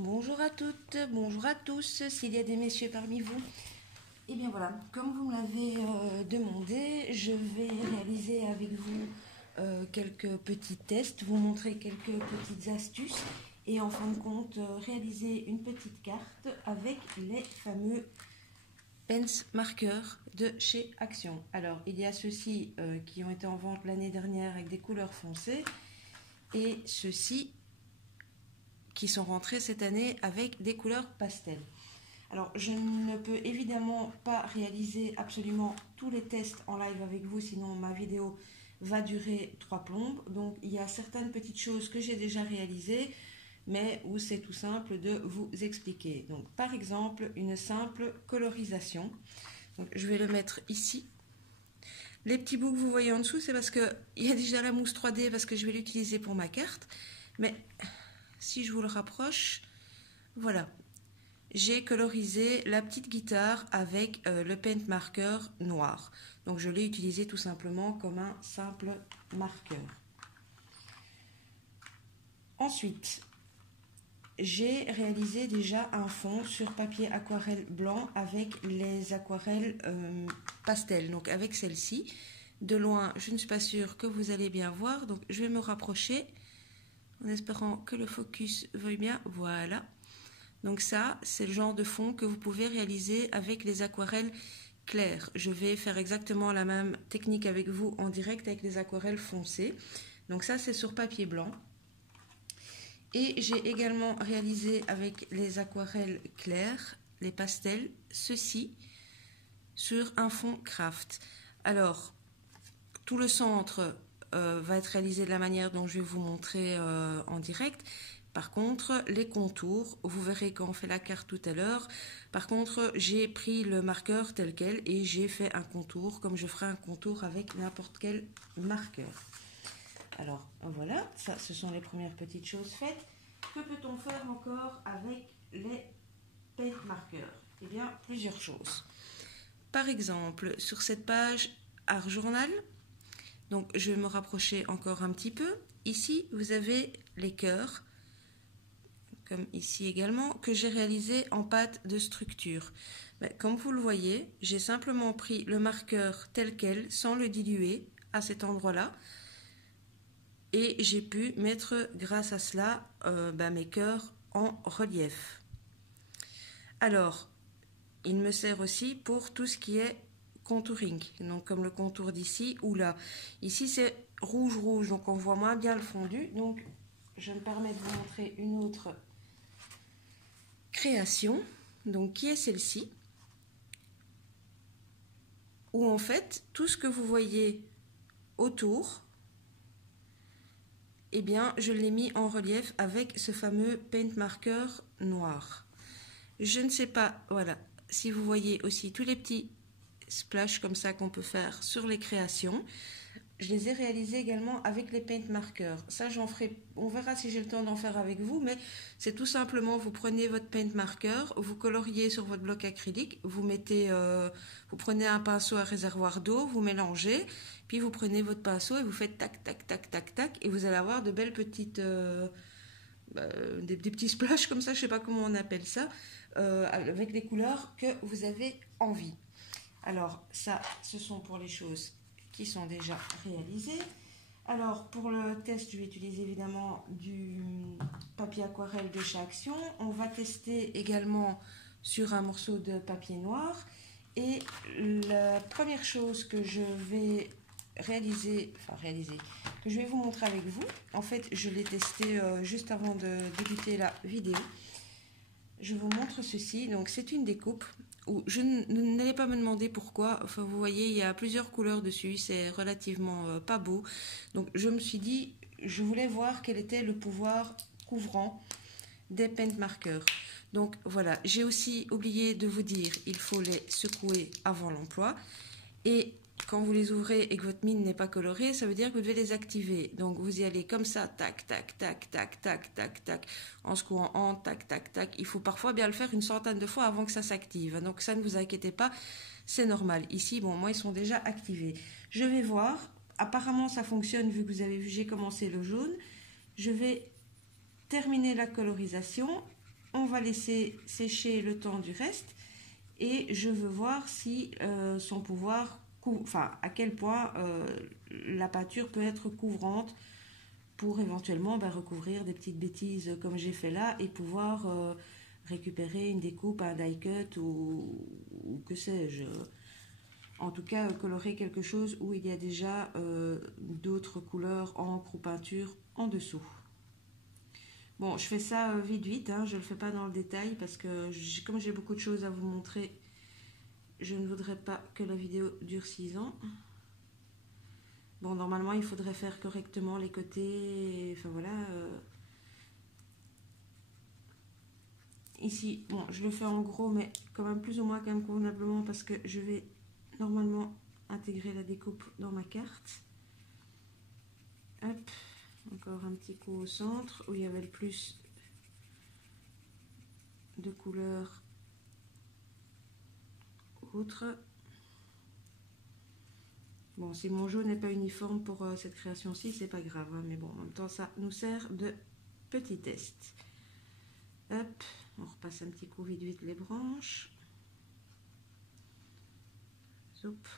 Bonjour à toutes, bonjour à tous, s'il y a des messieurs parmi vous. Et bien voilà, comme vous me l'avez demandé, je vais réaliser avec vous quelques petits tests, vous montrer quelques petites astuces et en fin de compte réaliser une petite carte avec les fameux pens marqueurs de chez Action. Alors il y a ceux-ci qui ont été en vente l'année dernière avec des couleurs foncées et ceux-ci qui sont rentrés cette année avec des couleurs pastel. Alors, je ne peux évidemment pas réaliser absolument tous les tests en live avec vous, sinon ma vidéo va durer 3 plombes. Donc, il y a certaines petites choses que j'ai déjà réalisées, mais où c'est tout simple de vous expliquer. Donc, par exemple, une simple colorisation. Donc, je vais le mettre ici. Les petits bouts que vous voyez en dessous, c'est parce qu'il y a déjà la mousse 3D, parce que je vais l'utiliser pour ma carte. Mais si je vous le rapproche, voilà. J'ai colorisé la petite guitare avec le paint marqueur noir. Donc je l'ai utilisé tout simplement comme un simple marqueur. Ensuite, j'ai réalisé déjà un fond sur papier aquarelle blanc avec les aquarelles pastel. Donc avec celle-ci, de loin, je ne suis pas sûre que vous allez bien voir. Donc je vais me rapprocher en espérant que le focus veuille bien. Voilà. Donc ça, c'est le genre de fond que vous pouvez réaliser avec les aquarelles claires. Je vais faire exactement la même technique avec vous en direct avec les aquarelles foncées. Donc ça, c'est sur papier blanc. Et j'ai également réalisé avec les aquarelles claires, les pastels, ceci sur un fond craft. Alors, tout le centre va être réalisé de la manière dont je vais vous montrer en direct. Par contre, les contours, vous verrez quand on fait la carte tout à l'heure. Par contre, j'ai pris le marqueur tel quel et j'ai fait un contour comme je ferai un contour avec n'importe quel marqueur. Alors voilà, ça ce sont les premières petites choses faites. Que peut-on faire encore avec les paint marqueurs? Eh bien, plusieurs choses. Par exemple, sur cette page Art Journal, donc je vais me rapprocher encore un petit peu. Ici, vous avez les cœurs, comme ici également, que j'ai réalisé en pâte de structure. Mais comme vous le voyez, j'ai simplement pris le marqueur tel quel, sans le diluer, à cet endroit-là, et j'ai pu mettre, grâce à cela, mes cœurs en relief. Alors, il me sert aussi pour tout ce qui est contouring, donc comme le contour d'ici ou là. Ici, c'est rouge-rouge, donc on voit moins bien le fondu, donc je me permets de vous montrer une autre création, donc qui est celle-ci, où en fait tout ce que vous voyez autour, eh bien je l'ai mis en relief avec ce fameux paint marqueur noir. Je ne sais pas, voilà, si vous voyez aussi tous les petits splash comme ça qu'on peut faire sur les créations. Je les ai réalisés également avec les paint marqueurs. Ça, j'en ferai, on verra si j'ai le temps d'en faire avec vous, mais c'est tout simplement, vous prenez votre paint marqueur, vous coloriez sur votre bloc acrylique, vous mettez, vous prenez un pinceau à réservoir d'eau, vous mélangez, puis vous prenez votre pinceau et vous faites tac, tac, tac, tac, tac, et vous allez avoir de belles petites, des petits splashes comme ça, je ne sais pas comment on appelle ça, avec les couleurs que vous avez envie. Alors, ça, ce sont pour les choses qui sont déjà réalisées. Alors, pour le test, je vais utiliser évidemment du papier aquarelle de chez Action. On va tester également sur un morceau de papier noir. Et la première chose que je vais que je vais vous montrer avec vous, en fait, je l'ai testé juste avant de débuter la vidéo. Je vous montre ceci. Donc, c'est une découpe. Je n'allais pas me demander pourquoi. Enfin, vous voyez, il y a plusieurs couleurs dessus. C'est relativement pas beau. Donc, je me suis dit, je voulais voir quel était le pouvoir couvrant des paint marqueurs. Donc, voilà. J'ai aussi oublié de vous dire, il faut les secouer avant l'emploi. Et quand vous les ouvrez et que votre mine n'est pas colorée, ça veut dire que vous devez les activer. Donc, vous y allez comme ça, tac, tac, tac, tac, tac, tac, tac, en secouant en, tac, tac, tac. Il faut parfois bien le faire une centaine de fois avant que ça s'active. Donc, ça ne vous inquiétez pas, c'est normal. Ici, bon, moi, ils sont déjà activés. Je vais voir. Apparemment, ça fonctionne vu que vous avez vu, j'ai commencé le jaune. Je vais terminer la colorisation. on va laisser sécher le temps du reste et je veux voir si son pouvoir, enfin à quel point la peinture peut être couvrante pour éventuellement recouvrir des petites bêtises comme j'ai fait là et pouvoir récupérer une découpe, un die cut ou que sais-je. En tout cas, colorer quelque chose où il y a déjà d'autres couleurs, encre ou peinture en dessous. Bon, je fais ça vite, hein, je ne le fais pas dans le détail parce que comme j'ai beaucoup de choses à vous montrer, je ne voudrais pas que la vidéo dure 6 ans. Bon, normalement, il faudrait faire correctement les côtés, enfin voilà. Ici, bon, je le fais en gros, mais quand même plus ou moins quand même convenablement parce que je vais normalement intégrer la découpe dans ma carte. Hop, encore un petit coup au centre où il y avait le plus de couleurs autres. Bon, si mon jaune n'est pas uniforme pour cette création-ci, c'est pas grave, hein, mais bon, en même temps, ça nous sert de petit test. Hop, on repasse un petit coup vite les branches. Zoup.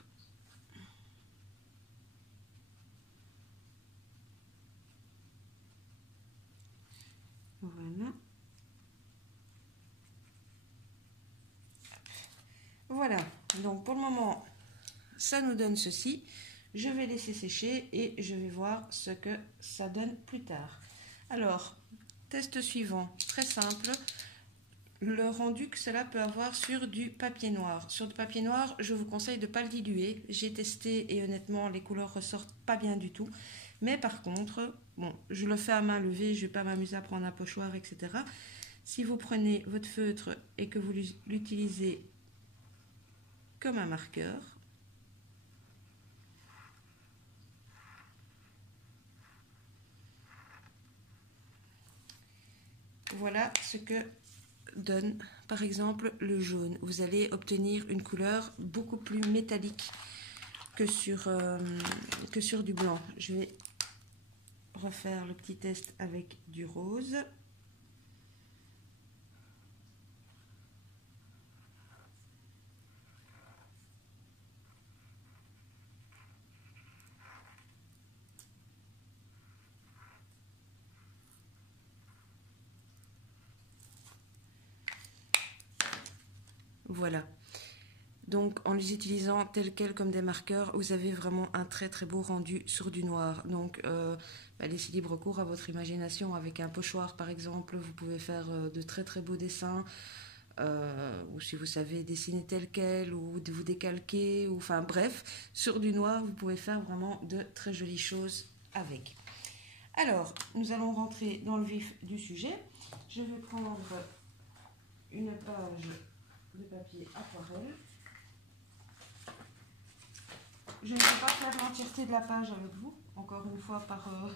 Voilà. Voilà, donc pour le moment, ça nous donne ceci. Je vais laisser sécher et je vais voir ce que ça donne plus tard. Alors, test suivant, très simple. Le rendu que cela peut avoir sur du papier noir. Sur du papier noir, je vous conseille de ne pas le diluer. J'ai testé et honnêtement, les couleurs ressortent pas bien du tout. Mais par contre, bon, je le fais à main levée, je ne vais pas m'amuser à prendre un pochoir, etc. Si vous prenez votre feutre et que vous l'utilisez comme un marqueur, voilà ce que donne par exemple le jaune. Vous allez obtenir une couleur beaucoup plus métallique que sur du blanc. Je vais refaire le petit test avec du rose. Voilà. Donc en les utilisant tels quels comme des marqueurs, vous avez vraiment un très beau rendu sur du noir. Donc laissez libre cours à votre imagination. Avec un pochoir par exemple, vous pouvez faire de très beaux dessins. Ou si vous savez dessiner tel quel ou vous décalquer, ou enfin bref, sur du noir, vous pouvez faire vraiment de très jolies choses avec. Alors, nous allons rentrer dans le vif du sujet. Je vais prendre une page de papier aquarelle. Je ne vais pas faire l'entièreté de la page avec vous, encore une fois par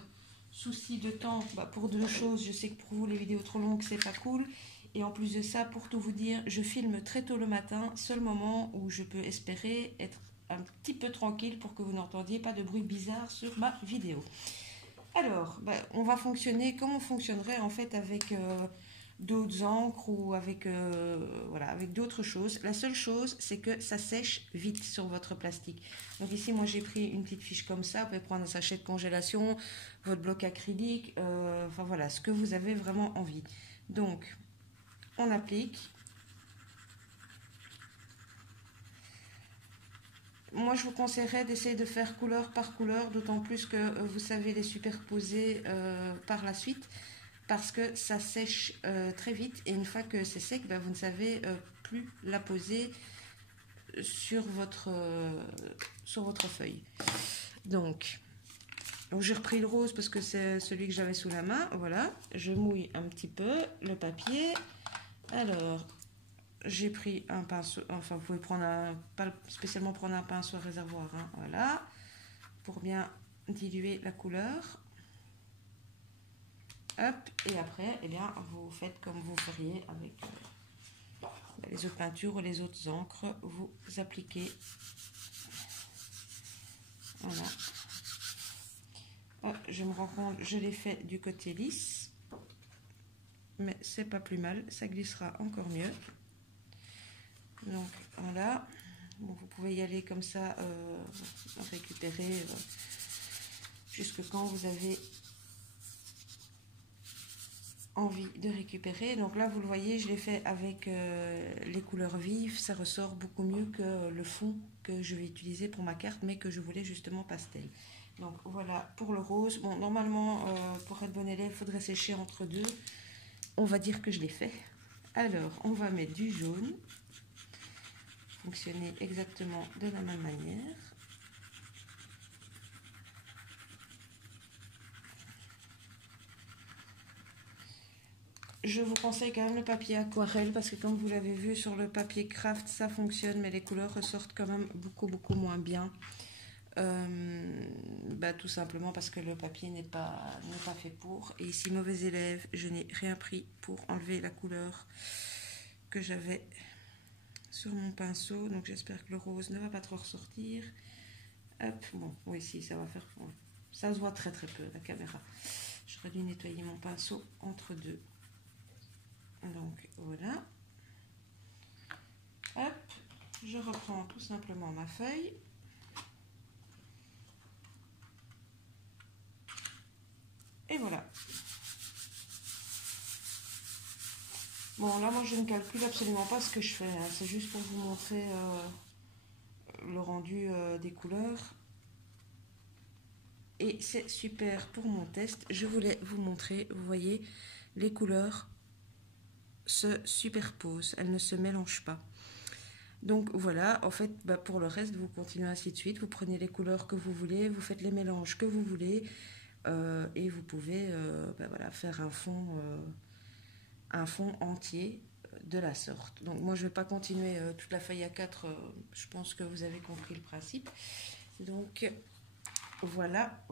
souci de temps, pour deux choses. Je sais que pour vous les vidéos trop longues c'est pas cool, et en plus de ça, pour tout vous dire, je filme très tôt le matin, seul moment où je peux espérer être un petit peu tranquille pour que vous n'entendiez pas de bruit bizarre sur ma vidéo. Alors, on va fonctionner comme on fonctionnerait en fait avec d'autres encres ou avec, voilà, avec d'autres choses. La seule chose, c'est que ça sèche vite sur votre plastique. Donc ici, moi j'ai pris une petite fiche comme ça. Vous pouvez prendre un sachet de congélation, votre bloc acrylique, enfin voilà, ce que vous avez vraiment envie. Donc, on applique. Moi, je vous conseillerais d'essayer de faire couleur par couleur, d'autant plus que vous savez les superposer par la suite, parce que ça sèche très vite, et une fois que c'est sec, vous ne savez plus la poser sur votre feuille. Donc j'ai repris le rose parce que c'est celui que j'avais sous la main. Voilà, je mouille un petit peu le papier. Alors, j'ai pris un pinceau, enfin vous pouvez prendre pas spécialement prendre un pinceau à réservoir, hein, voilà, pour bien diluer la couleur. Hop, et après, eh bien, vous faites comme vous feriez avec les autres peintures ou les autres encres, vous appliquez. Voilà. Hop, je me rends compte, je l'ai fait du côté lisse. mais c'est pas plus mal, ça glissera encore mieux. Donc voilà, bon, vous pouvez y aller comme ça, récupérer jusque quand vous avez envie de récupérer. Donc là vous le voyez, je l'ai fait avec les couleurs vives, ça ressort beaucoup mieux que le fond que je vais utiliser pour ma carte, mais que je voulais justement pastel. Donc voilà pour le rose. Bon, normalement pour être bon élève il faudrait sécher entre deux, on va dire que je l'ai fait. Alors on va mettre du jaune, fonctionner exactement de la même manière. Je vous conseille quand même le papier aquarelle parce que comme vous l'avez vu sur le papier craft ça fonctionne, mais les couleurs ressortent quand même beaucoup moins bien. Tout simplement parce que le papier n'est pas fait pour. Et ici mauvais élève, je n'ai rien pris pour enlever la couleur que j'avais sur mon pinceau, donc j'espère que le rose ne va pas trop ressortir. Hop, bon, oui, si, ça va faire, ça se voit très peu la caméra. J'aurais dû nettoyer mon pinceau entre deux. Donc voilà. Hop, je reprends tout simplement ma feuille. Et voilà. Bon, là, moi, je ne calcule absolument pas ce que je fais. Hein. C'est juste pour vous montrer le rendu des couleurs. Et c'est super pour mon test. Je voulais vous montrer, vous voyez, les couleurs se superposent. Elles ne se mélangent pas. Donc voilà, en fait, pour le reste, vous continuez ainsi de suite. Vous prenez les couleurs que vous voulez, vous faites les mélanges que vous voulez. Et vous pouvez voilà, faire un fond entier de la sorte. Donc moi je ne vais pas continuer toute la feuille A4, je pense que vous avez compris le principe. Donc voilà.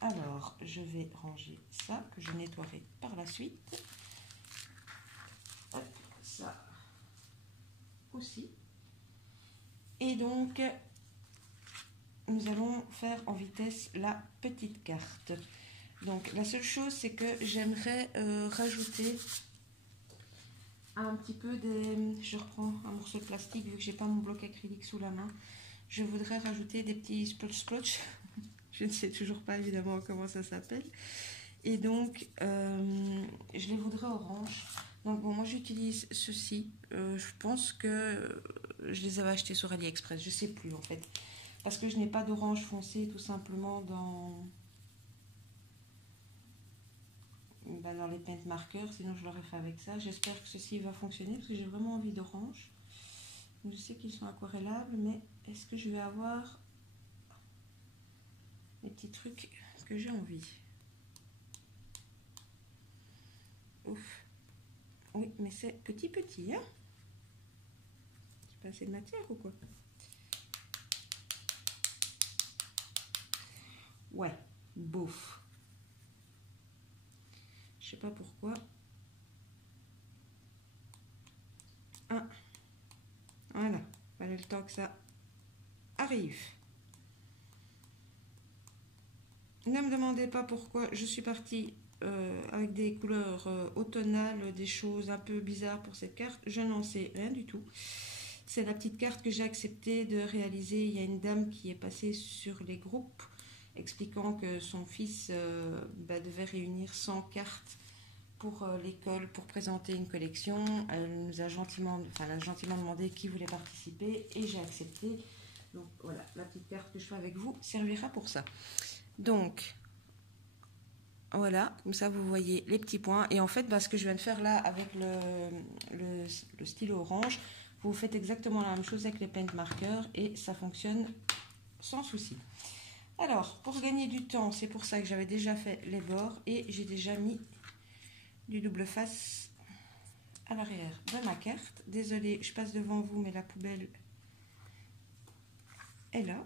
Alors je vais ranger ça que je nettoierai par la suite. Hop, ça aussi. Et donc nous allons faire en vitesse la petite carte. Donc la seule chose c'est que j'aimerais rajouter un petit peu des... Je reprends un morceau de plastique vu que j'ai pas mon bloc acrylique sous la main. Je voudrais rajouter des petits splotch. Je ne sais toujours pas évidemment comment ça s'appelle. Et donc je les voudrais orange. Donc bon, moi j'utilise ceci. Je pense que je les avais achetés sur AliExpress. Je sais plus en fait. Parce que je n'ai pas d'orange foncé tout simplement dans les paint marqueurs, sinon je l'aurais fait avec ça. J'espère que ceci va fonctionner parce que j'ai vraiment envie d'orange. Je sais qu'ils sont aquarellables, mais est-ce que je vais avoir les petits trucs que j'ai envie? Ouf. Oui, mais c'est petit, hein? J'ai pas assez de matière ou quoi? Ouais, bouf. Je sais pas pourquoi. Ah. Voilà, fallait le temps que ça arrive. Ne me demandez pas pourquoi je suis partie avec des couleurs automnales, des choses un peu bizarres pour cette carte. Je n'en sais rien du tout. C'est la petite carte que j'ai accepté de réaliser. Il y a une dame qui est passée sur les groupes expliquant que son fils devait réunir 100 cartes pour l'école pour présenter une collection. Elle nous a gentiment demandé qui voulait participer et j'ai accepté. Donc voilà, la petite carte que je fais avec vous servira pour ça. Donc voilà, comme ça vous voyez les petits points. Et en fait, ce que je viens de faire là avec le stylo orange, vous faites exactement la même chose avec les paint marqueurs et ça fonctionne sans souci. Alors, pour gagner du temps, c'est pour ça que j'avais déjà fait les bords et j'ai déjà mis du double face à l'arrière de ma carte. Désolée, je passe devant vous, mais la poubelle est là.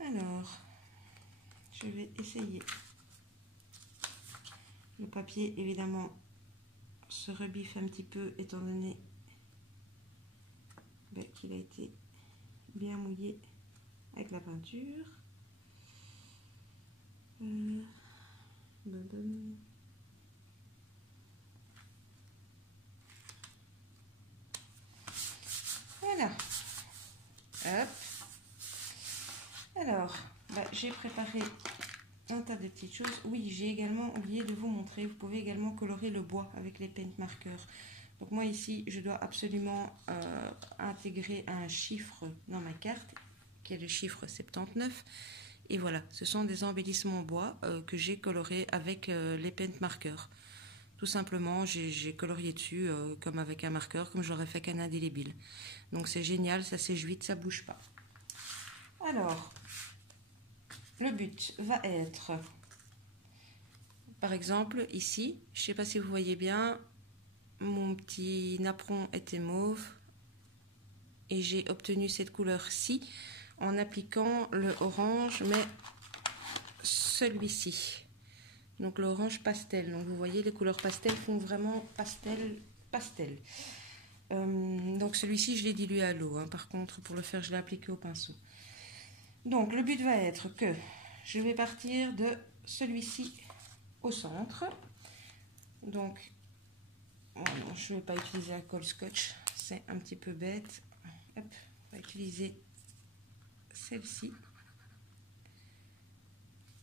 Alors, je vais essayer. Le papier, évidemment, se rebiffe un petit peu étant donné qu'il a été bien mouillé avec la peinture. Voilà. Hop. Alors, j'ai préparé un tas de petites choses. Oui, j'ai également oublié de vous montrer. Vous pouvez également colorer le bois avec les paint markers. Donc moi ici, je dois absolument intégrer un chiffre dans ma carte, qui est le chiffre 79. Et voilà, ce sont des embellissements bois que j'ai colorés avec les paint markers. Tout simplement, j'ai colorié dessus comme avec un marqueur, comme j'aurais fait qu'un indélébile. Donc c'est génial, ça sèche vite, ça bouge pas. Alors, le but va être, par exemple, ici, je ne sais pas si vous voyez bien, mon petit napperon était mauve et j'ai obtenu cette couleur-ci en appliquant le orange, mais celui-ci. Donc l'orange pastel. Donc vous voyez, les couleurs pastel font vraiment pastel. Donc celui-ci, je l'ai dilué à l'eau. Par contre, pour le faire, je l'ai appliqué au pinceau. Donc le but va être que je vais partir de celui-ci au centre. Donc, je ne vais pas utiliser la colle scotch, c'est un petit peu bête. Hop, on va utiliser celle-ci,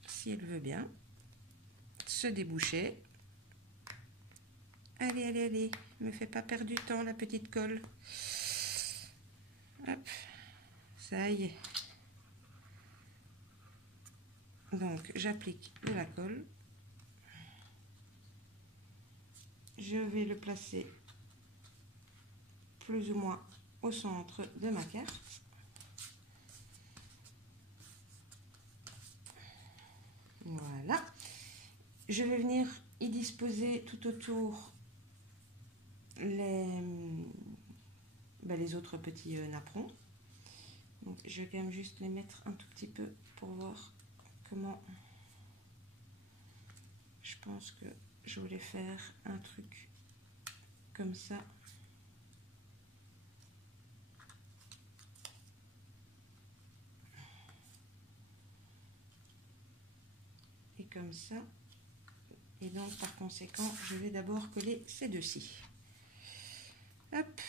si elle veut bien. Se déboucher. Allez, ne me fais pas perdre du temps la petite colle. Hop, ça y est. Donc, j'applique de la colle. Je vais le placer plus ou moins au centre de ma carte. Voilà. Je vais venir y disposer tout autour les autres petits napperons. Donc, je vais quand même juste les mettre un tout petit peu pour voir comment. Je pense que je voulais faire un truc comme ça. Et comme ça. Et donc, par conséquent, je vais d'abord coller ces deux-ci. Hop.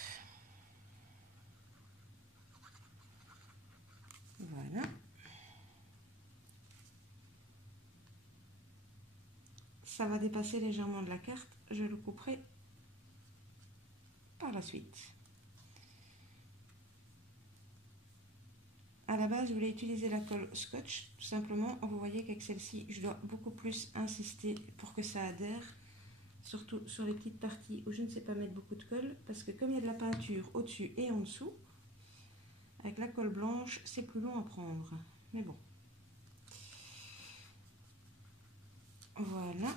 Voilà. Ça va dépasser légèrement de la carte. Je le couperai par la suite. À la base, je voulais utiliser la colle scotch. Tout simplement, vous voyez qu'avec celle-ci, je dois beaucoup plus insister pour que ça adhère. Surtout sur les petites parties où je ne sais pas mettre beaucoup de colle. Parce que comme il y a de la peinture au-dessus et en dessous, avec la colle blanche, c'est plus long à prendre. Mais bon. Voilà.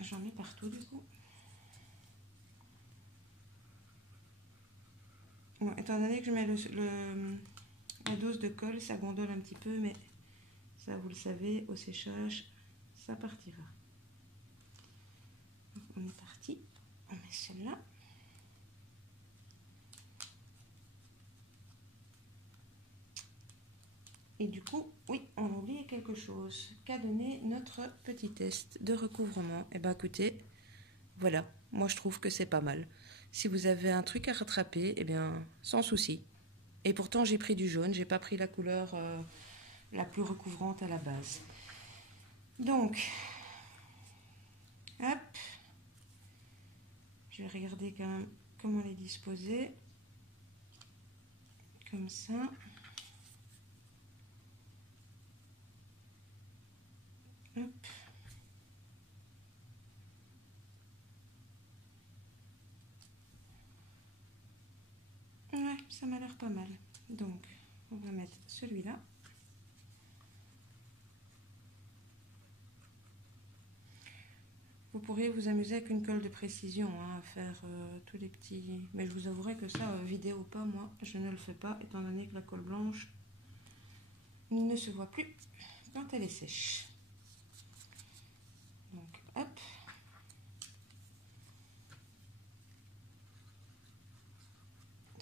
J'en mets partout du coup. Bon, étant donné que je mets la dose de colle, ça gondole un petit peu, mais ça vous le savez, au séchage, ça partira. Donc, on est parti. On met celle-là. Et du coup, oui, on a oublié quelque chose. Qu'a donné notre petit test de recouvrement? Eh bien, écoutez, voilà, moi je trouve que c'est pas mal. Si vous avez un truc à rattraper, eh bien, sans souci. Et pourtant, j'ai pris du jaune, j'ai pas pris la couleur la plus recouvrante à la base. Donc, hop, je vais regarder quand même comment les disposer. Comme ça. Hop. Ouais, ça m'a l'air pas mal. Donc, on va mettre celui-là. Vous pourriez vous amuser avec une colle de précision, à faire tous les petits... Mais je vous avouerai que ça, vidéo ou pas, moi, je ne le fais pas, étant donné que la colle blanche ne se voit plus quand elle est sèche. Donc, hop.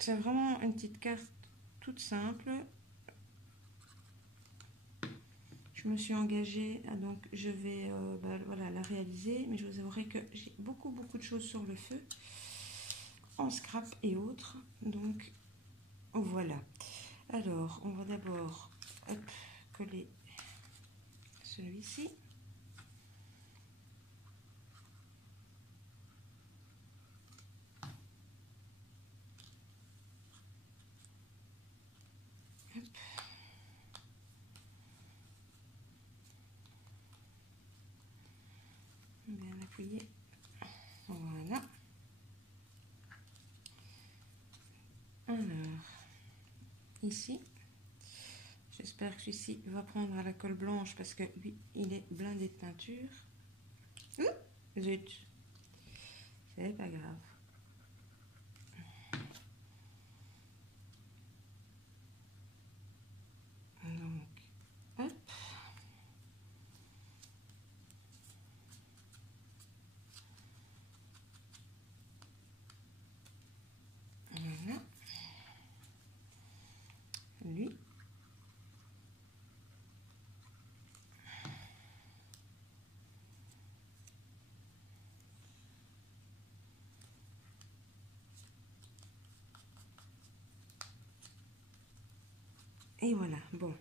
c'est vraiment une petite carte toute simple. Je me suis engagée, donc je vais voilà, la réaliser, mais je vous avouerai que j'ai beaucoup de choses sur le feu, en scrap et autres, donc voilà. Alors, on va d'abord coller celui-ci. Bien appuyer. Voilà. Alors, ici, j'espère que celui-ci va prendre à la colle blanche parce que lui, il est blindé de peinture. Zut, c'est pas grave. Donc, hop. Voilà. Lui. Et voilà, bon.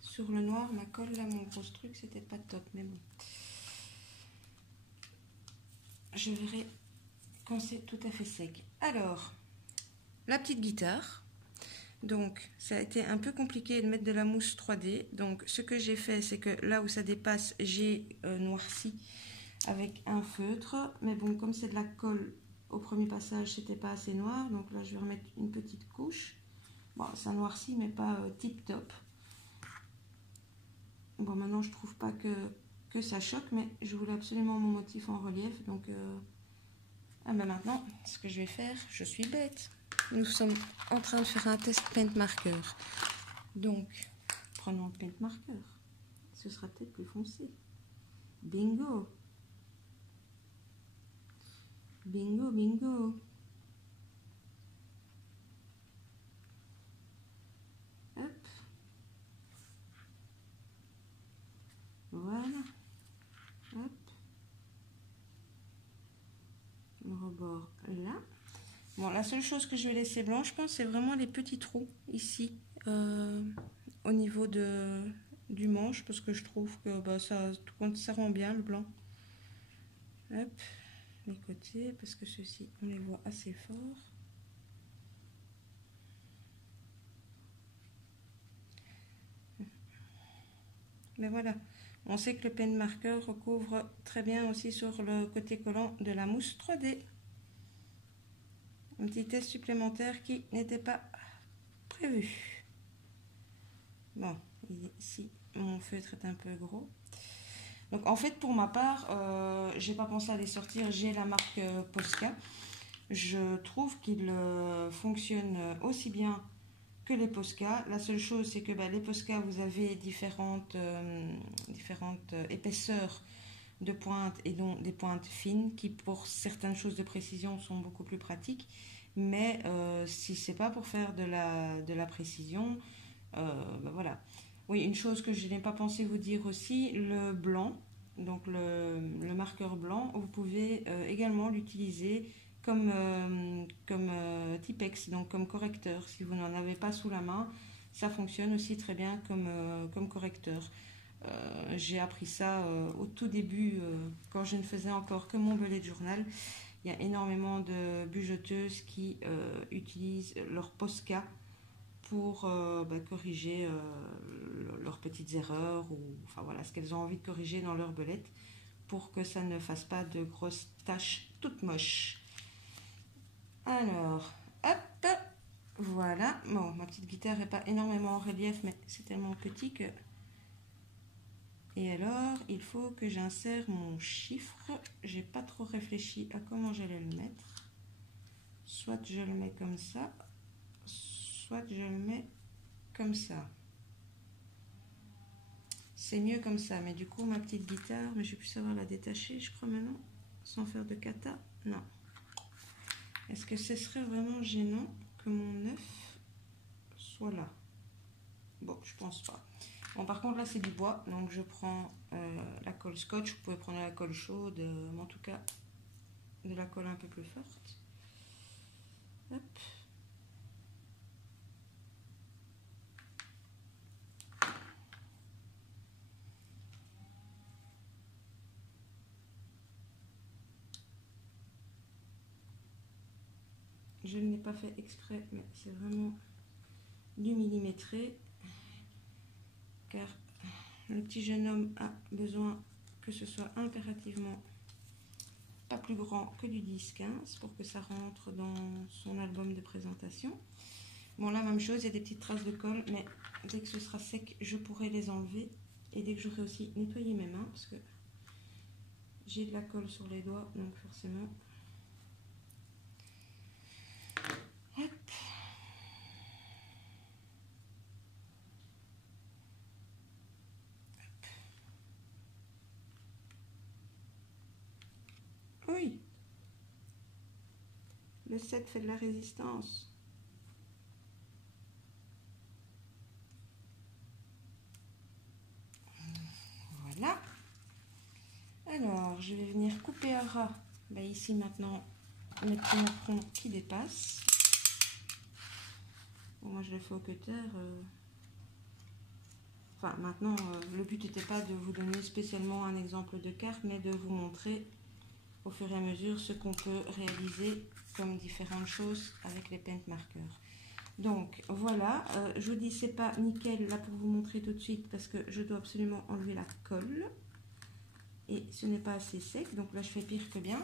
Sur le noir, ma colle, là, mon gros truc, c'était pas top, mais bon. Je verrai quand c'est tout à fait sec. Alors, la petite guitare. Donc, ça a été un peu compliqué de mettre de la mousse 3D. Donc, ce que j'ai fait, c'est que là où ça dépasse, j'ai noirci avec un feutre. Mais bon, comme c'est de la colle au premier passage, c'était pas assez noir. Donc là, je vais remettre une petite couche. Bon, ça noircit, mais pas tip top. Bon, maintenant, je trouve pas que ça choque, mais je voulais absolument mon motif en relief. Donc, ah ben maintenant, ce que je vais faire, je suis bête. Nous sommes en train de faire un test paint marker. Donc, prenons le paint marker. Ce sera peut-être plus foncé. Bingo! Bingo, bingo! Hop! Voilà. Hop. Le rebord là. Bon, la seule chose que je vais laisser blanche, je pense, c'est vraiment les petits trous ici, au niveau du manche, parce que je trouve que bah, ça rend bien le blanc. Hop, les côtés, parce que ceux-ci, on les voit assez fort. Mais voilà, on sait que le pen marker recouvre très bien aussi sur le côté collant de la mousse 3D. Un petit test supplémentaire qui n'était pas prévu. Bon, ici, mon feutre est un peu gros. Donc en fait, pour ma part, j'ai pas pensé à les sortir. J'ai la marque Posca. Je trouve qu'il fonctionne aussi bien que les Posca. La seule chose, c'est que les Posca, vous avez différentes épaisseurs de pointe et donc des pointes fines qui, pour certaines choses de précision, sont beaucoup plus pratiques. Mais si c'est pas pour faire de la précision, voilà. Oui, une chose que je n'ai pas pensé vous dire aussi, le blanc, donc le marqueur blanc, vous pouvez également l'utiliser comme Tipex, donc comme correcteur. Si vous n'en avez pas sous la main, ça fonctionne aussi très bien comme correcteur. J'ai appris ça au tout début, quand je ne faisais encore que mon bullet journal. Il y a énormément de bugoteuses qui utilisent leur Posca pour corriger leurs petites erreurs ou enfin voilà ce qu'elles ont envie de corriger dans leur belette pour que ça ne fasse pas de grosses taches toutes moches. Alors, hop, voilà. Bon, ma petite guitare n'est pas énormément en relief, mais c'est tellement petit que... Et alors, il faut que j'insère mon chiffre. J'ai pas trop réfléchi à comment j'allais le mettre. Soit je le mets comme ça, soit je le mets comme ça. C'est mieux comme ça, mais du coup, ma petite guitare, mais je vais plus savoir la détacher, je crois maintenant, sans faire de kata. Non. Est-ce que ce serait vraiment gênant que mon œuf soit là. Bon, je pense pas. Bon, par contre, là, c'est du bois. Donc, je prends la colle scotch. Vous pouvez prendre la colle chaude. Mais en tout cas, de la colle un peu plus forte. Hop. Je ne l'ai pas fait exprès, mais c'est vraiment du millimétré. Car le petit jeune homme a besoin que ce soit impérativement pas plus grand que du 10-15 pour que ça rentre dans son album de présentation. Bon, là, même chose, il y a des petites traces de colle, mais dès que ce sera sec, je pourrai les enlever. Et dès que j'aurai aussi nettoyé mes mains, parce que j'ai de la colle sur les doigts, donc forcément... Hop. Oui, le 7 fait de la résistance. Voilà. Alors, je vais venir couper à ras. Là, ici, maintenant, mettre mon front qui dépasse. Bon, moi, je le fais au cutter. Enfin, maintenant, le but n'était pas de vous donner spécialement un exemple de carte, mais de vous montrer au fur et à mesure ce qu'on peut réaliser comme différentes choses avec les paint markers. Donc voilà, je vous dis c'est pas nickel là pour vous montrer tout de suite parce que je dois absolument enlever la colle et ce n'est pas assez sec, donc là je fais pire que bien.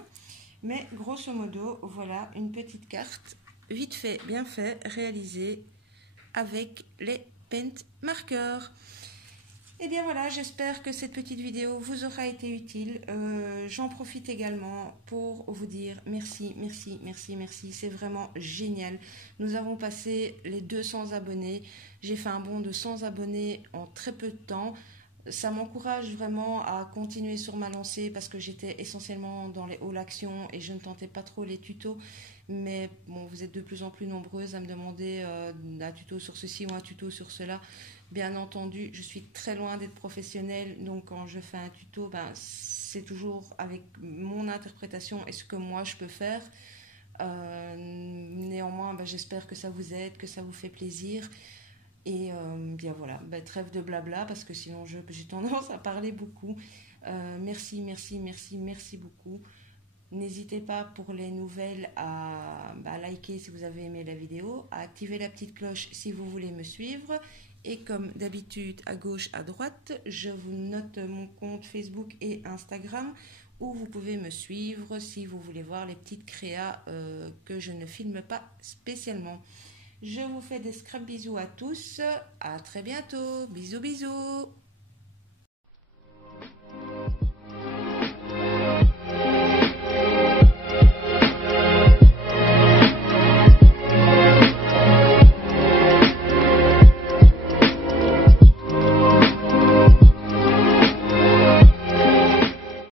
Mais grosso modo, voilà une petite carte vite fait, bien fait, réalisée avec les paint markers. Et bien voilà, j'espère que cette petite vidéo vous aura été utile. J'en profite également pour vous dire merci, merci, merci, merci. C'est vraiment génial. Nous avons passé les 200 abonnés. J'ai fait un bond de 100 abonnés en très peu de temps. Ça m'encourage vraiment à continuer sur ma lancée parce que j'étais essentiellement dans les hauls actions et je ne tentais pas trop les tutos. Mais bon, vous êtes de plus en plus nombreuses à me demander un tuto sur ceci ou un tuto sur cela. Bien entendu, je suis très loin d'être professionnelle, donc quand je fais un tuto, ben, c'est toujours avec mon interprétation et ce que moi je peux faire. Néanmoins, ben, j'espère que ça vous aide, que ça vous fait plaisir. Et bien voilà, ben, trêve de blabla parce que sinon j'ai tendance à parler beaucoup. Merci, merci, merci, merci beaucoup. N'hésitez pas pour les nouvelles à liker si vous avez aimé la vidéo, à activer la petite cloche si vous voulez me suivre. Et comme d'habitude, à gauche, à droite, je vous note mon compte Facebook et Instagram où vous pouvez me suivre si vous voulez voir les petites créas que je ne filme pas spécialement. Je vous fais des scrap bisous à tous. À très bientôt. Bisous, bisous.